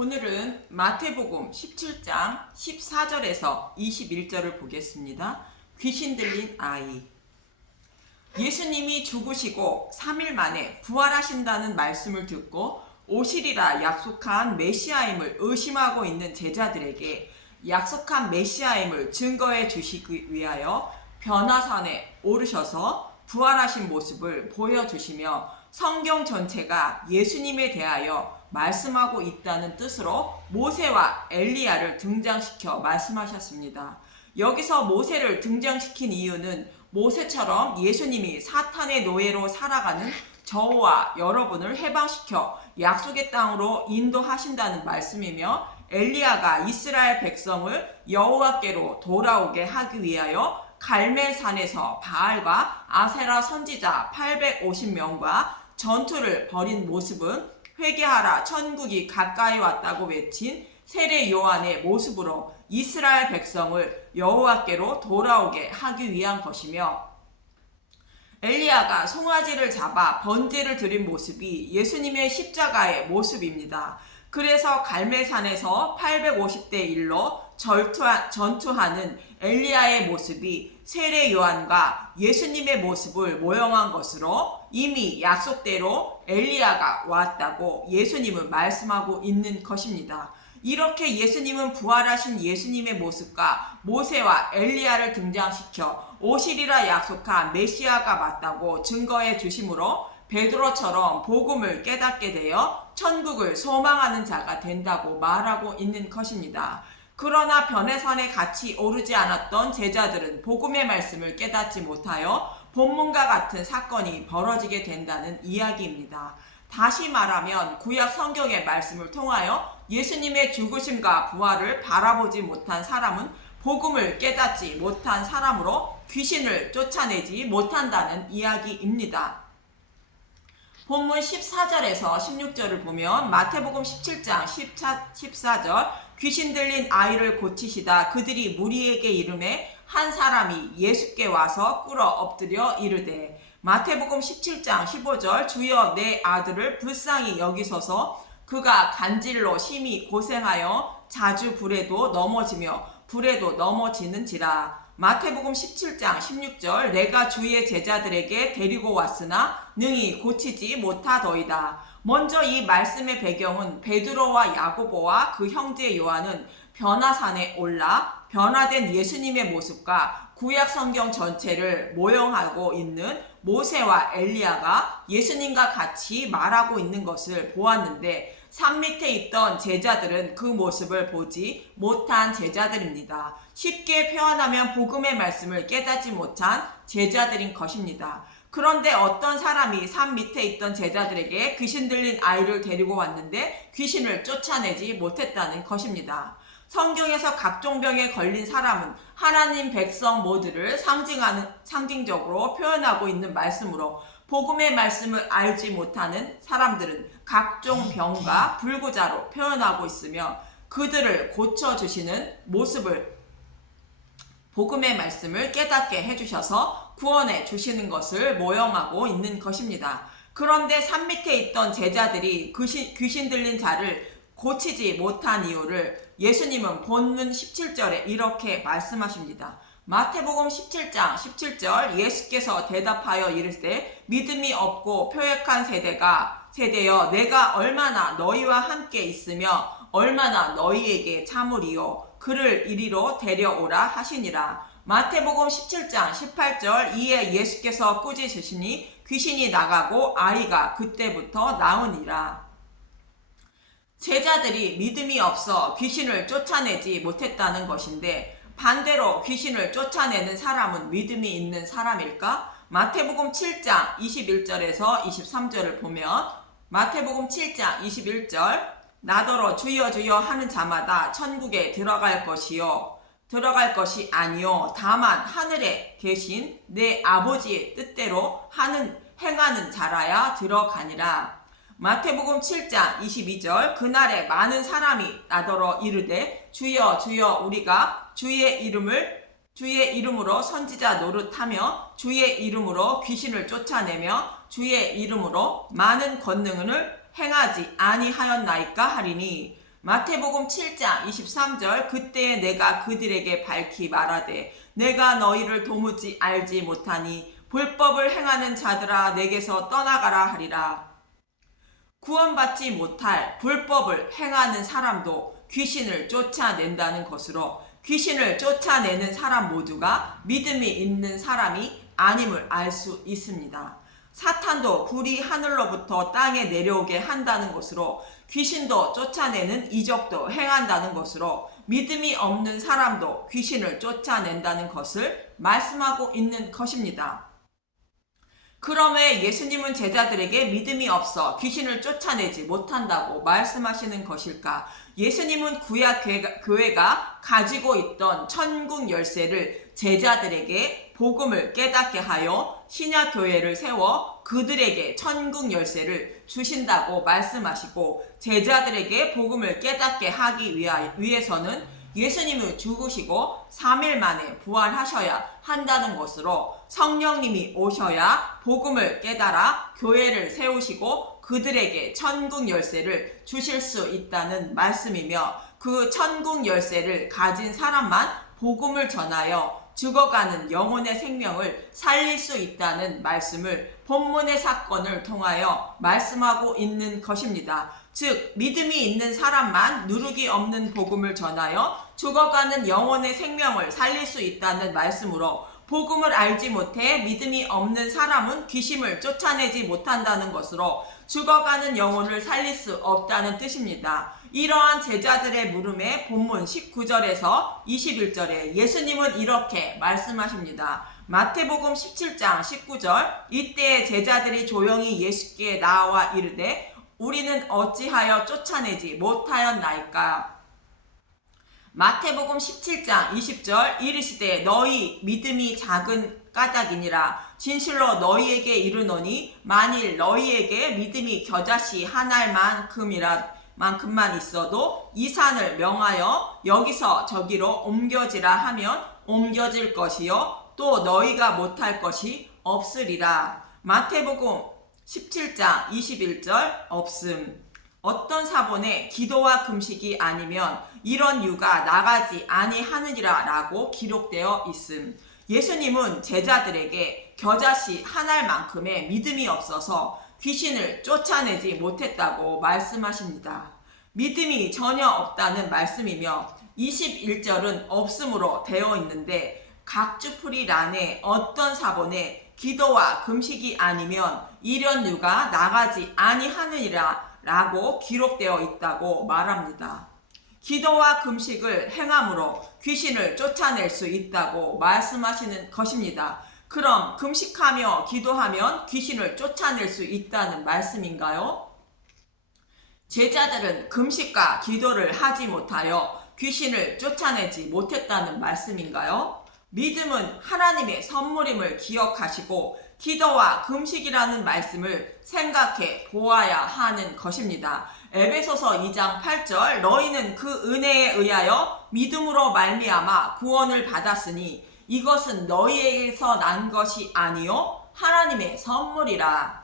오늘은 마태복음 17장 14절에서 21절을 보겠습니다. 귀신 들린 아이. 예수님이 죽으시고 3일 만에 부활하신다는 말씀을 듣고 오시리라 약속한 메시아임을 의심하고 있는 제자들에게 약속한 메시아임을 증거해 주시기 위하여 변화산에 오르셔서 부활하신 모습을 보여주시며 성경 전체가 예수님에 대하여 말씀하고 있다는 뜻으로 모세와 엘리야를 등장시켜 말씀하셨습니다. 여기서 모세를 등장시킨 이유는 모세처럼 예수님이 사탄의 노예로 살아가는 저와 여러분을 해방시켜 약속의 땅으로 인도하신다는 말씀이며, 엘리야가 이스라엘 백성을 여호와께로 돌아오게 하기 위하여 갈멜산에서 바알과 아세라 선지자 850명과 전투를 벌인 모습은 회개하라 천국이 가까이 왔다고 외친 세례 요한의 모습으로 이스라엘 백성을 여호와께로 돌아오게 하기 위한 것이며, 엘리야가 송아지를 잡아 번제를 드린 모습이 예수님의 십자가의 모습입니다. 그래서 갈멜산에서 850대 1로 전투하는 엘리야의 모습이 세례 요한과 예수님의 모습을 모형한 것으로 이미 약속대로 엘리야가 왔다고 예수님은 말씀하고 있는 것입니다. 이렇게 예수님은 부활하신 예수님의 모습과 모세와 엘리야를 등장시켜 오시리라 약속한 메시아가 맞다고 증거해 주심으로 베드로처럼 복음을 깨닫게 되어 천국을 소망하는 자가 된다고 말하고 있는 것입니다. 그러나 변해산에 같이 오르지 않았던 제자들은 복음의 말씀을 깨닫지 못하여 본문과 같은 사건이 벌어지게 된다는 이야기입니다. 다시 말하면 구약 성경의 말씀을 통하여 예수님의 죽으심과 부활을 바라보지 못한 사람은 복음을 깨닫지 못한 사람으로 귀신을 쫓아내지 못한다는 이야기입니다. 본문 14절에서 16절을 보면 마태복음 17장 14절 귀신 들린 아이를 고치시다 그들이 무리에게 이르매 한 사람이 예수께 와서 꿇어 엎드려 이르되, 마태복음 17장 15절 주여 내 아들을 불쌍히 여기소서 그가 간질로 심히 고생하여 자주 불에도 넘어지며 불에도 넘어지는지라. 마태복음 17장 16절 내가 주의 제자들에게 데리고 왔으나 능히 고치지 못하더이다. 먼저 이 말씀의 배경은 베드로와 야고보와 그 형제 요한은 변화산에 올라 변화된 예수님의 모습과 구약 성경 전체를 모형하고 있는 모세와 엘리야가 예수님과 같이 말하고 있는 것을 보았는데, 산 밑에 있던 제자들은 그 모습을 보지 못한 제자들입니다. 쉽게 표현하면 복음의 말씀을 깨닫지 못한 제자들인 것입니다. 그런데 어떤 사람이 산 밑에 있던 제자들에게 귀신 들린 아이를 데리고 왔는데 귀신을 쫓아내지 못했다는 것입니다. 성경에서 각종 병에 걸린 사람은 하나님 백성 모두를 상징적으로 표현하고 있는 말씀으로, 복음의 말씀을 알지 못하는 사람들은 각종 병과 불구자로 표현하고 있으며 그들을 고쳐주시는 모습을 복음의 말씀을 깨닫게 해주셔서 구원해 주시는 것을 모형하고 있는 것입니다. 그런데 산 밑에 있던 제자들이 귀신 들린 자를 고치지 못한 이유를 예수님은 본문 17절에 이렇게 말씀하십니다. 마태복음 17장 17절 예수께서 대답하여 이르시되 믿음이 없고 표획한 세대여 내가 얼마나 너희와 함께 있으며 얼마나 너희에게 참으리요 그를 이리로 데려오라 하시니라. 마태복음 17장 18절 이에 예수께서 꾸짖으시니 귀신이 나가고 아이가 그때부터 나으니라. 제자들이 믿음이 없어 귀신을 쫓아내지 못했다는 것인데, 반대로 귀신을 쫓아내는 사람은 믿음이 있는 사람일까? 마태복음 7장 21절에서 23절을 보면 마태복음 7장 21절 나더러 주여 주여 하는 자마다 천국에 들어갈 것이 아니요 다만 하늘에 계신 내 아버지의 뜻대로 행하는 자라야 들어가니라. 마태복음 7장 22절 그날에 많은 사람이 나더러 이르되 주여 주여 우리가 주의 이름으로 선지자 노릇하며 주의 이름으로 귀신을 쫓아내며 주의 이름으로 많은 권능을 행하지 아니하였나이까 하리니, 마태복음 7장 23절 그때에 내가 그들에게 밝히 말하되 내가 너희를 도무지 알지 못하니 불법을 행하는 자들아 내게서 떠나가라 하리라. 구원받지 못할 불법을 행하는 사람도 귀신을 쫓아낸다는 것으로 귀신을 쫓아내는 사람 모두가 믿음이 있는 사람이 아님을 알 수 있습니다. 사탄도 불이 하늘로부터 땅에 내려오게 한다는 것으로 귀신도 쫓아내는 이적도 행한다는 것으로 믿음이 없는 사람도 귀신을 쫓아낸다는 것을 말씀하고 있는 것입니다. 그럼 왜 예수님은 제자들에게 믿음이 없어 귀신을 쫓아내지 못한다고 말씀하시는 것일까? 예수님은 구약 교회가 가지고 있던 천국 열쇠를 제자들에게 복음을 깨닫게 하여 신약 교회를 세워 그들에게 천국 열쇠를 주신다고 말씀하시고 제자들에게 복음을 깨닫게 하기 위해서는 예수님을 죽으시고 3일 만에 부활하셔야 한다는 것으로 성령님이 오셔야 복음을 깨달아 교회를 세우시고 그들에게 천국 열쇠를 주실 수 있다는 말씀이며 그 천국 열쇠를 가진 사람만 복음을 전하여 죽어가는 영혼의 생명을 살릴 수 있다는 말씀을 본문의 사건을 통하여 말씀하고 있는 것입니다. 즉 믿음이 있는 사람만 누룩이 없는 복음을 전하여 죽어가는 영혼의 생명을 살릴 수 있다는 말씀으로 복음을 알지 못해 믿음이 없는 사람은 귀신을 쫓아내지 못한다는 것으로 죽어가는 영혼을 살릴 수 없다는 뜻입니다. 이러한 제자들의 물음에 본문 19절에서 21절에 예수님은 이렇게 말씀하십니다. 마태복음 17장 19절 이때에 제자들이 조용히 예수께 나와 이르되 우리는 어찌하여 쫓아내지 못하였나이까? 마태복음 17장 20절 이르시되 너희 믿음이 작은 까닭이니라. 진실로 너희에게 이르노니 만일 너희에게 믿음이 겨자씨 한 알만큼만 있어도 이 산을 명하여 여기서 저기로 옮겨지라 하면 옮겨질 것이요 또 너희가 못할 것이 없으리라. 마태복음 17장 21절 없음. 어떤 사본에 기도와 금식이 아니면 이런 유가 나가지 아니하느니라 라고 기록되어 있음. 예수님은 제자들에게 겨자씨 한 알만큼의 믿음이 없어서 귀신을 쫓아내지 못했다고 말씀하십니다. 믿음이 전혀 없다는 말씀이며 21절은 없음으로 되어 있는데 각주풀이란에 어떤 사본에 기도와 금식이 아니면 이런 유가 나가지 아니하느니라 라고 기록되어 있다고 말합니다. 기도와 금식을 행함으로 귀신을 쫓아낼 수 있다고 말씀하시는 것입니다. 그럼 금식하며 기도하면 귀신을 쫓아낼 수 있다는 말씀인가요? 제자들은 금식과 기도를 하지 못하여 귀신을 쫓아내지 못했다는 말씀인가요? 믿음은 하나님의 선물임을 기억하시고 기도와 금식이라는 말씀을 생각해 보아야 하는 것입니다. 에베소서 2장 8절 너희는 그 은혜에 의하여 믿음으로 말미암아 구원을 받았으니 이것은 너희에게서 난 것이 아니요 하나님의 선물이라.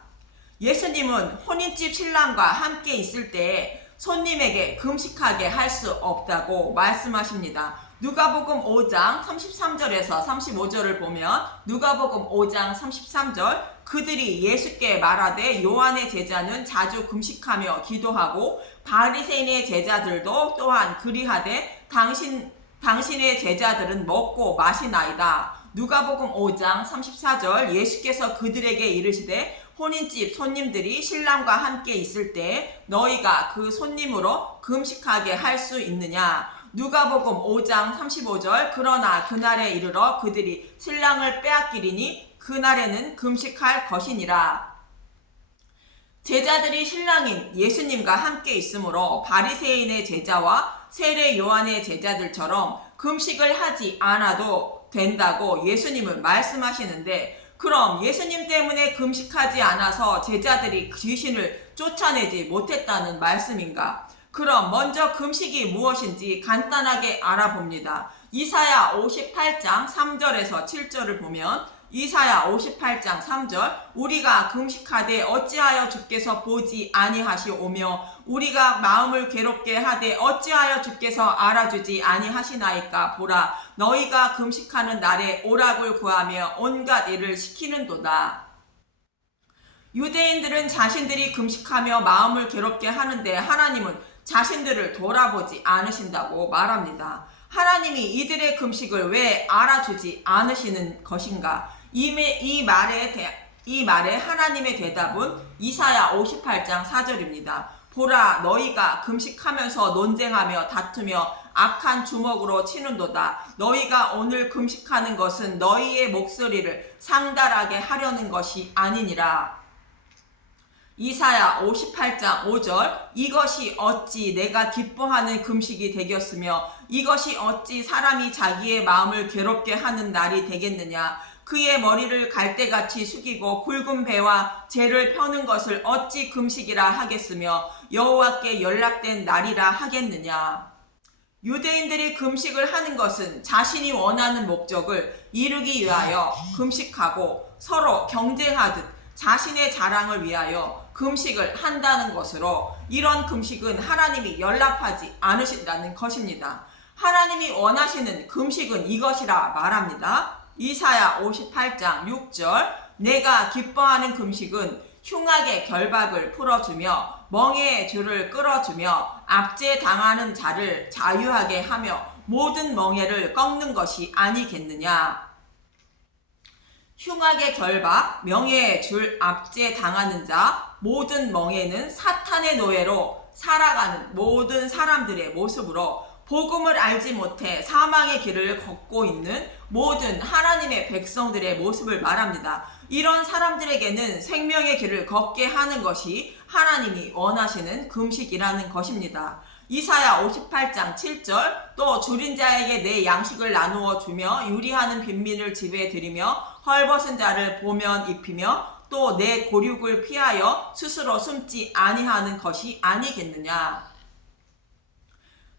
예수님은 혼인집 신랑과 함께 있을 때에 손님에게 금식하게 할 수 없다고 말씀하십니다. 누가복음 5장 33절에서 35절을 보면 누가복음 5장 33절 그들이 예수께 말하되 요한의 제자는 자주 금식하며 기도하고 바리새인의 제자들도 또한 그리하되 당신의 제자들은 먹고 마시나이다. 누가복음 5장 34절 예수께서 그들에게 이르시되 혼인집 손님들이 신랑과 함께 있을 때 너희가 그 손님으로 금식하게 할 수 있느냐? 누가복음 5장 35절 그러나 그날에 이르러 그들이 신랑을 빼앗기리니 그날에는 금식할 것이니라. 제자들이 신랑인 예수님과 함께 있으므로 바리새인의 제자와 세례 요한의 제자들처럼 금식을 하지 않아도 된다고 예수님은 말씀하시는데 그럼 예수님 때문에 금식하지 않아서 제자들이 귀신을 쫓아내지 못했다는 말씀인가? 그럼 먼저 금식이 무엇인지 간단하게 알아봅니다. 이사야 58장 3절에서 7절을 보면 이사야 58장 3절 우리가 금식하되 어찌하여 주께서 보지 아니하시오며 우리가 마음을 괴롭게 하되 어찌하여 주께서 알아주지 아니하시나이까. 보라, 너희가 금식하는 날에 오락을 구하며 온갖 일을 시키는도다. 유대인들은 자신들이 금식하며 마음을 괴롭게 하는데 하나님은 자신들을 돌아보지 않으신다고 말합니다. 하나님이 이들의 금식을 왜 알아주지 않으시는 것인가? 이 말에 하나님의 대답은 이사야 58장 4절입니다. 보라, 너희가 금식하면서 논쟁하며 다투며 악한 주먹으로 치는도다. 너희가 오늘 금식하는 것은 너희의 목소리를 상달하게 하려는 것이 아니니라. 이사야 58장 5절 이것이 어찌 내가 기뻐하는 금식이 되겠으며 이것이 어찌 사람이 자기의 마음을 괴롭게 하는 날이 되겠느냐. 그의 머리를 갈대같이 숙이고 굵은 배와 재를 펴는 것을 어찌 금식이라 하겠으며 여호와께 연락된 날이라 하겠느냐. 유대인들이 금식을 하는 것은 자신이 원하는 목적을 이루기 위하여 금식하고 서로 경쟁하듯 자신의 자랑을 위하여 금식을 한다는 것으로 이런 금식은 하나님이 연락하지 않으신다는 것입니다. 하나님이 원하시는 금식은 이것이라 말합니다. 이사야 58장 6절 내가 기뻐하는 금식은 흉악의 결박을 풀어주며 멍에의 줄을 끌어주며 압제당하는 자를 자유하게 하며 모든 멍에를 꺾는 것이 아니겠느냐. 흉악의 결박, 명예의 줄, 압제당하는 자, 모든 멍에는 사탄의 노예로 살아가는 모든 사람들의 모습으로 복음을 알지 못해 사망의 길을 걷고 있는 모든 하나님의 백성들의 모습을 말합니다. 이런 사람들에게는 생명의 길을 걷게 하는 것이 하나님이 원하시는 금식이라는 것입니다. 이사야 58장 7절 또 줄인 자에게 내 양식을 나누어 주며 유리하는 빈민을 집에 들이며 헐벗은 자를 보면 입히며 또 내 고륙을 피하여 스스로 숨지 아니하는 것이 아니겠느냐.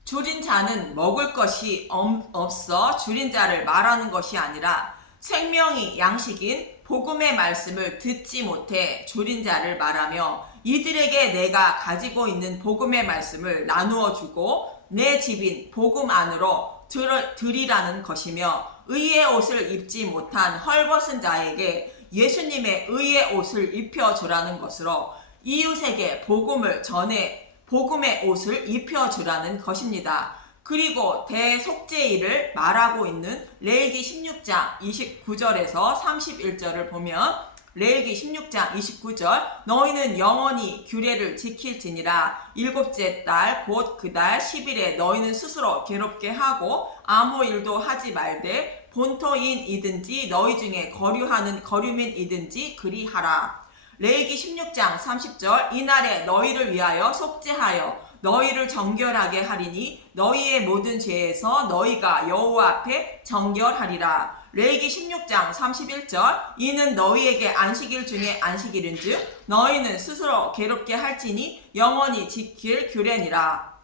줄인 자는 먹을 것이 없어 줄인 자를 말하는 것이 아니라 생명이 양식인 복음의 말씀을 듣지 못해 줄인 자를 말하며 이들에게 내가 가지고 있는 복음의 말씀을 나누어 주고 내 집인 복음 안으로 들이라는 것이며 의의 옷을 입지 못한 헐벗은 자에게 예수님의 의의 옷을 입혀주라는 것으로 이웃에게 복음을 전해 복음의 옷을 입혀주라는 것입니다. 그리고 대속죄일을 말하고 있는 레위기 16장 29절에서 31절을 보면 레위기 16장 29절 너희는 영원히 규례를 지킬지니라. 일곱째 달 곧 그 달 10일에 너희는 스스로 괴롭게 하고 아무 일도 하지 말되 본토인이든지 너희 중에 거류민이든지 그리하라. 레위기 16장 30절 이날에 너희를 위하여 속죄하여 너희를 정결하게 하리니 너희의 모든 죄에서 너희가 여호와 앞에 정결하리라. 레위기 16장 31절 이는 너희에게 안식일 중에 안식일인즉 너희는 스스로 괴롭게 할지니 영원히 지킬 규례니라.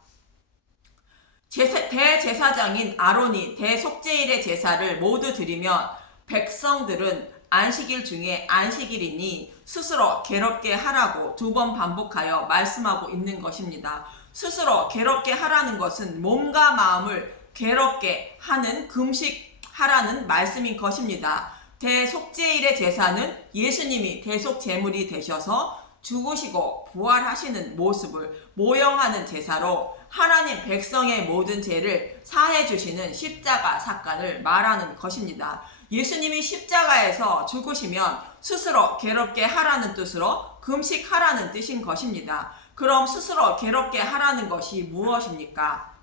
대제사장인 아론이 대속죄일의 제사를 모두 드리면 백성들은 안식일 중에 안식일이니 스스로 괴롭게 하라고 2번 반복하여 말씀하고 있는 것입니다. 스스로 괴롭게 하라는 것은 몸과 마음을 괴롭게 하는 금식하라는 말씀인 것입니다. 대속죄일의 제사는 예수님이 대속제물이 되셔서 죽으시고 부활하시는 모습을 모형하는 제사로 하나님 백성의 모든 죄를 사해 주시는 십자가 사건을 말하는 것입니다. 예수님이 십자가에서 죽으시면 스스로 괴롭게 하라는 뜻으로 금식하라는 뜻인 것입니다. 그럼 스스로 괴롭게 하라는 것이 무엇입니까?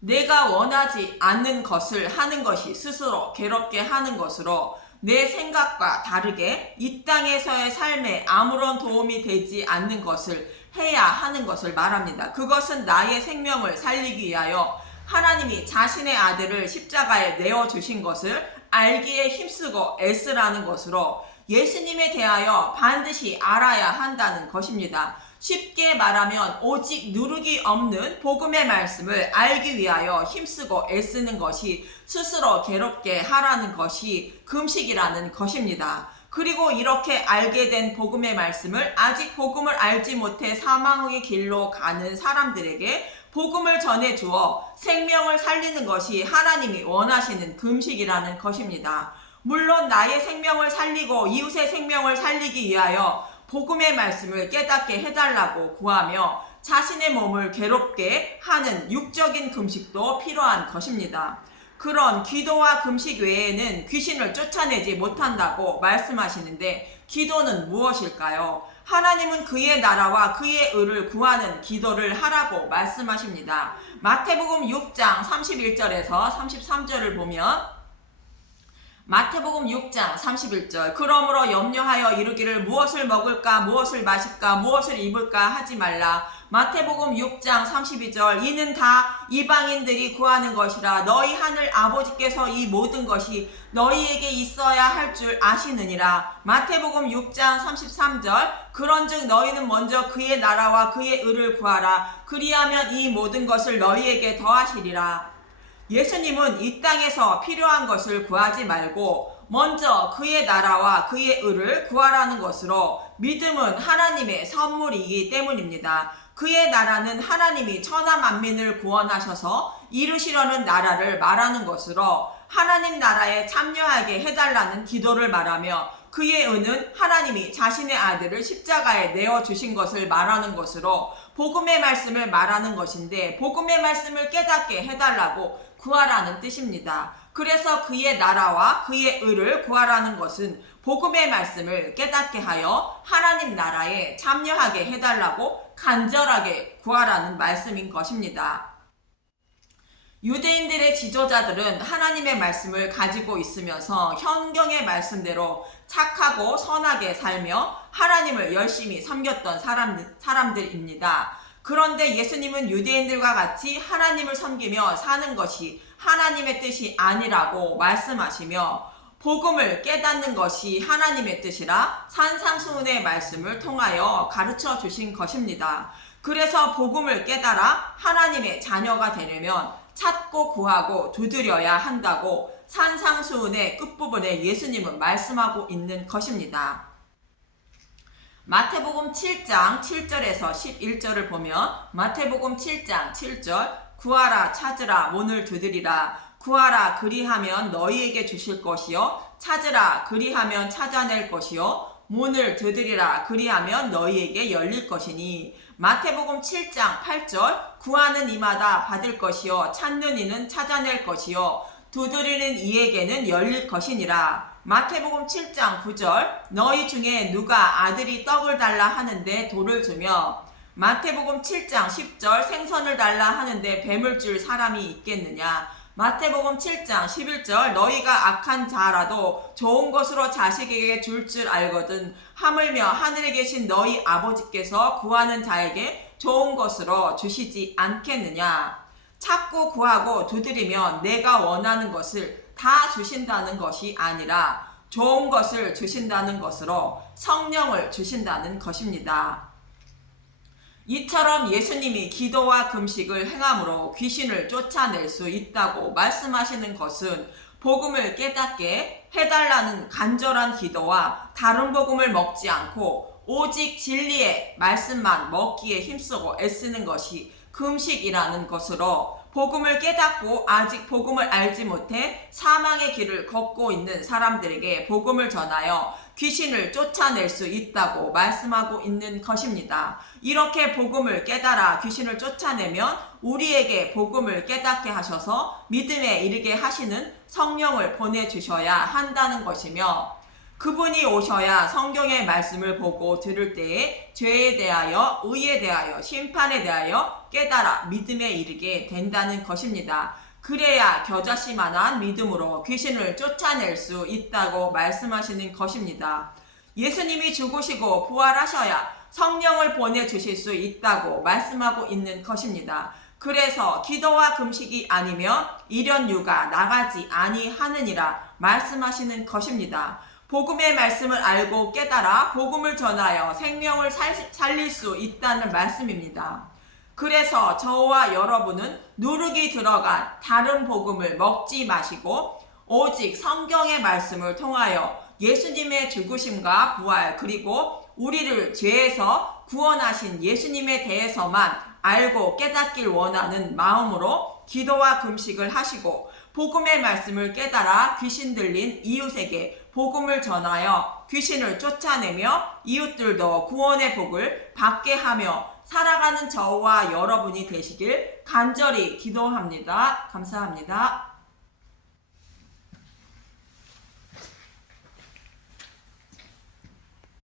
내가 원하지 않는 것을 하는 것이 스스로 괴롭게 하는 것으로 내 생각과 다르게 이 땅에서의 삶에 아무런 도움이 되지 않는 것을 해야 하는 것을 말합니다. 그것은 나의 생명을 살리기 위하여 하나님이 자신의 아들을 십자가에 내어주신 것을 알기에 힘쓰고 애쓰라는 것으로 예수님에 대하여 반드시 알아야 한다는 것입니다. 쉽게 말하면 오직 누룩이 없는 복음의 말씀을 알기 위하여 힘쓰고 애쓰는 것이 스스로 괴롭게 하라는 것이 금식이라는 것입니다. 그리고 이렇게 알게 된 복음의 말씀을 아직 복음을 알지 못해 사망의 길로 가는 사람들에게 복음을 전해 주어 생명을 살리는 것이 하나님이 원하시는 금식이라는 것입니다. 물론 나의 생명을 살리고 이웃의 생명을 살리기 위하여 복음의 말씀을 깨닫게 해달라고 구하며 자신의 몸을 괴롭게 하는 육적인 금식도 필요한 것입니다. 그런 기도와 금식 외에는 귀신을 쫓아내지 못한다고 말씀하시는데 기도는 무엇일까요? 하나님은 그의 나라와 그의 의를 구하는 기도를 하라고 말씀하십니다. 마태복음 6장 31절에서 33절을 보면 마태복음 6장 31절 그러므로 염려하여 이르기를 무엇을 먹을까 무엇을 마실까 무엇을 입을까 하지 말라. 마태복음 6장 32절 이는 다 이방인들이 구하는 것이라 너희 하늘 아버지께서 이 모든 것이 너희에게 있어야 할 줄 아시느니라. 마태복음 6장 33절 그런즉 너희는 먼저 그의 나라와 그의 의를 구하라. 그리하면 이 모든 것을 너희에게 더하시리라. 예수님은 이 땅에서 필요한 것을 구하지 말고 먼저 그의 나라와 그의 의를 구하라는 것으로 믿음은 하나님의 선물이기 때문입니다. 그의 나라는 하나님이 천하 만민을 구원하셔서 이루시려는 나라를 말하는 것으로 하나님 나라에 참여하게 해달라는 기도를 말하며 그의 의는 하나님이 자신의 아들을 십자가에 내어주신 것을 말하는 것으로 복음의 말씀을 말하는 것인데 복음의 말씀을 깨닫게 해달라고 구하라는 뜻입니다. 그래서 그의 나라와 그의 의를 구하라는 것은 복음의 말씀을 깨닫게 하여 하나님 나라에 참여하게 해달라고 간절하게 구하라는 말씀인 것입니다. 유대인들의 지도자들은 하나님의 말씀을 가지고 있으면서 현경의 말씀대로 착하고 선하게 살며 하나님을 열심히 섬겼던 사람들입니다. 그런데 예수님은 유대인들과 같이 하나님을 섬기며 사는 것이 하나님의 뜻이 아니라고 말씀하시며 복음을 깨닫는 것이 하나님의 뜻이라 산상수훈의 말씀을 통하여 가르쳐 주신 것입니다. 그래서 복음을 깨달아 하나님의 자녀가 되려면 찾고 구하고 두드려야 한다고 산상수훈의 끝부분에 예수님은 말씀하고 있는 것입니다. 마태복음 7장 7절에서 11절을 보면 마태복음 7장 7절 구하라 찾으라 문을 두드리라 구하라 그리하면 너희에게 주실 것이요 찾으라 그리하면 찾아낼 것이요 문을 두드리라 그리하면 너희에게 열릴 것이니 마태복음 7장 8절 구하는 이마다 받을 것이요 찾는 이는 찾아낼 것이요 두드리는 이에게는 열릴 것이니라. 마태복음 7장 9절 너희 중에 누가 아들이 떡을 달라 하는데 돌을 주며 마태복음 7장 10절 생선을 달라 하는데 뱀을 줄 사람이 있겠느냐. 마태복음 7장 11절 너희가 악한 자라도 좋은 것으로 자식에게 줄 알거든 하물며 하늘에 계신 너희 아버지께서 구하는 자에게 좋은 것으로 주시지 않겠느냐. 찾고 구하고 두드리면 내가 원하는 것을 다 주신다는 것이 아니라 좋은 것을 주신다는 것으로 성령을 주신다는 것입니다. 이처럼 예수님이 기도와 금식을 행함으로 귀신을 쫓아낼 수 있다고 말씀하시는 것은 복음을 깨닫게 해달라는 간절한 기도와 다른 복음을 먹지 않고 오직 진리의 말씀만 먹기에 힘쓰고 애쓰는 것이 금식이라는 것으로 복음을 깨닫고 아직 복음을 알지 못해 사망의 길을 걷고 있는 사람들에게 복음을 전하여 귀신을 쫓아낼 수 있다고 말씀하고 있는 것입니다. 이렇게 복음을 깨달아 귀신을 쫓아내면 우리에게 복음을 깨닫게 하셔서 믿음에 이르게 하시는 성령을 보내주셔야 한다는 것이며 그분이 오셔야 성경의 말씀을 보고 들을 때에 죄에 대하여 의에 대하여 심판에 대하여 깨달아 믿음에 이르게 된다는 것입니다. 그래야 겨자씨만한 믿음으로 귀신을 쫓아낼 수 있다고 말씀하시는 것입니다. 예수님이 죽으시고 부활하셔야 성령을 보내주실 수 있다고 말씀하고 있는 것입니다. 그래서 기도와 금식이 아니면 이런 유가 나가지 아니하느니라 말씀하시는 것입니다. 복음의 말씀을 알고 깨달아 복음을 전하여 생명을 살릴 수 있다는 말씀입니다. 그래서 저와 여러분은 누룩이 들어간 다른 복음을 먹지 마시고 오직 성경의 말씀을 통하여 예수님의 죽으심과 부활 그리고 우리를 죄에서 구원하신 예수님에 대해서만 알고 깨닫길 원하는 마음으로 기도와 금식을 하시고 복음의 말씀을 깨달아 귀신 들린 이웃에게 복음을 전하여 귀신을 쫓아내며 이웃들도 구원의 복을 받게 하며 살아가는 저와 여러분이 되시길 간절히 기도합니다. 감사합니다.